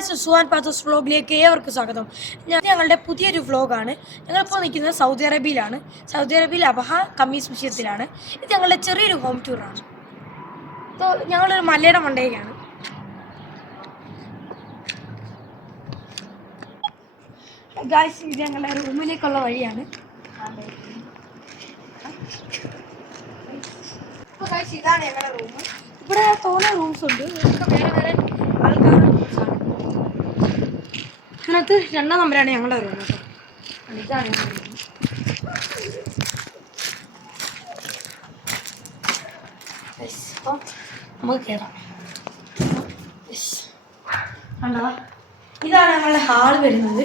Guys സുഹാൻ pathos വ്ളോഗിലേക്ക് ഏവർക്കും സ്വാഗതം. ഞങ്ങളുടെ പുതിയൊരു വ്ളോഗാണ് ഞങ്ങളിപ്പോൾ നിൽക്കുന്നത് സൗദി അറേബ്യയിലാണ്. സൗദി അറേബ്യയിൽ അബഹ കമ്മീസ് വിഷയത്തിലാണ്. ഇത് ഞങ്ങളുടെ ചെറിയൊരു ഹോം ടൂറാണ് ഞങ്ങളൊരു മലയുടെ മണ്ടയിലാണ് ഗായ്സ് ഇത് ഞങ്ങളുടെ റൂമിലേക്കുള്ള വഴിയാണ്. ഇതാണ് ഞങ്ങളുടെ റൂം ഇവിടെ തോന്നിയ റൂംസ് ഉണ്ട്. വേറെ വേറെ ആൾക്കാരുടെ റൂംസാണ് അതിനകത്ത് രണ്ടാം നമ്പരാണ് ഞങ്ങളുടെ റൂം ഇതാണ് നമുക്ക് കയറാം ഇതാണ് ഞങ്ങളുടെ ഹാൾ വരുന്നത്.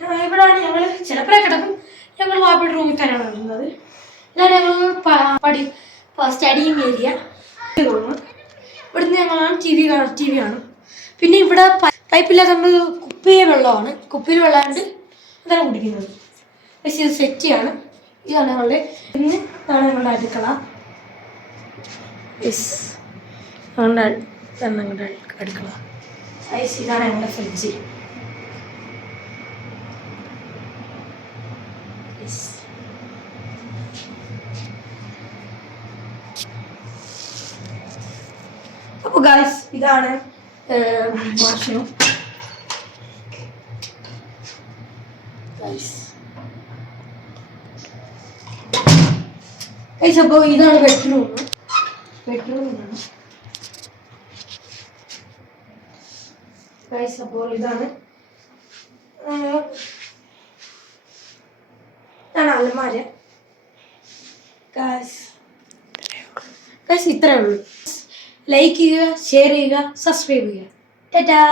ആ, ഇവിടാണ് ഞങ്ങൾ ചിലപ്പോഴേ കിടക്കും. ഞങ്ങൾ വാപ്പയുടെ റൂമിൽ തന്നെയാണ് വരുന്നത്. ഇതാണ് ഞങ്ങൾ പടി സ്റ്റഡിങ് ഏരിയ ഇവിടുന്ന് ഞങ്ങളാണ് ടി വി ടി വി കാണും. പിന്നെ ഇവിടെ പൈപ്പില്ലാതെ നമ്മൾ കുപ്പിയിലെ വെള്ളമാണ് കുപ്പിയിൽ വെള്ളമുണ്ട് അതാണ് കുടിക്കുന്നത്. പക്ഷേ ഇത് സെറ്റിയാണ് ഇതാണ് ഞങ്ങളുടെ പിന്നെ ഇതാണ് ഞങ്ങളുടെ അടുക്കള. യെസ് ഞങ്ങളുടെ ഞങ്ങളുടെ അടുക്കള. ഐസ് ഇതാണ് ഞങ്ങളുടെ ഫ്രിഡ്ജ് അപ്പോൾ ഗായ്സ് ഇതാണ് വാഷ്റൂം ഗായ്സ് ഗൈസ് അപ്പോൾ ഇതാണ് ബെഡ്റൂം ബെഡ്റൂം ഗൈസ് അപ്പോൾ ഇതാണ്. ഇതാണ് അലമാര. ഗൈസ് ഗൈസ് ഇത്രയേ ഉള്ളൂ. ലൈക്ക് ചെയ്യുക ഷെയർ ചെയ്യുക സബ്സ്ക്രൈബ് ചെയ്യുക. ടാറ്റാ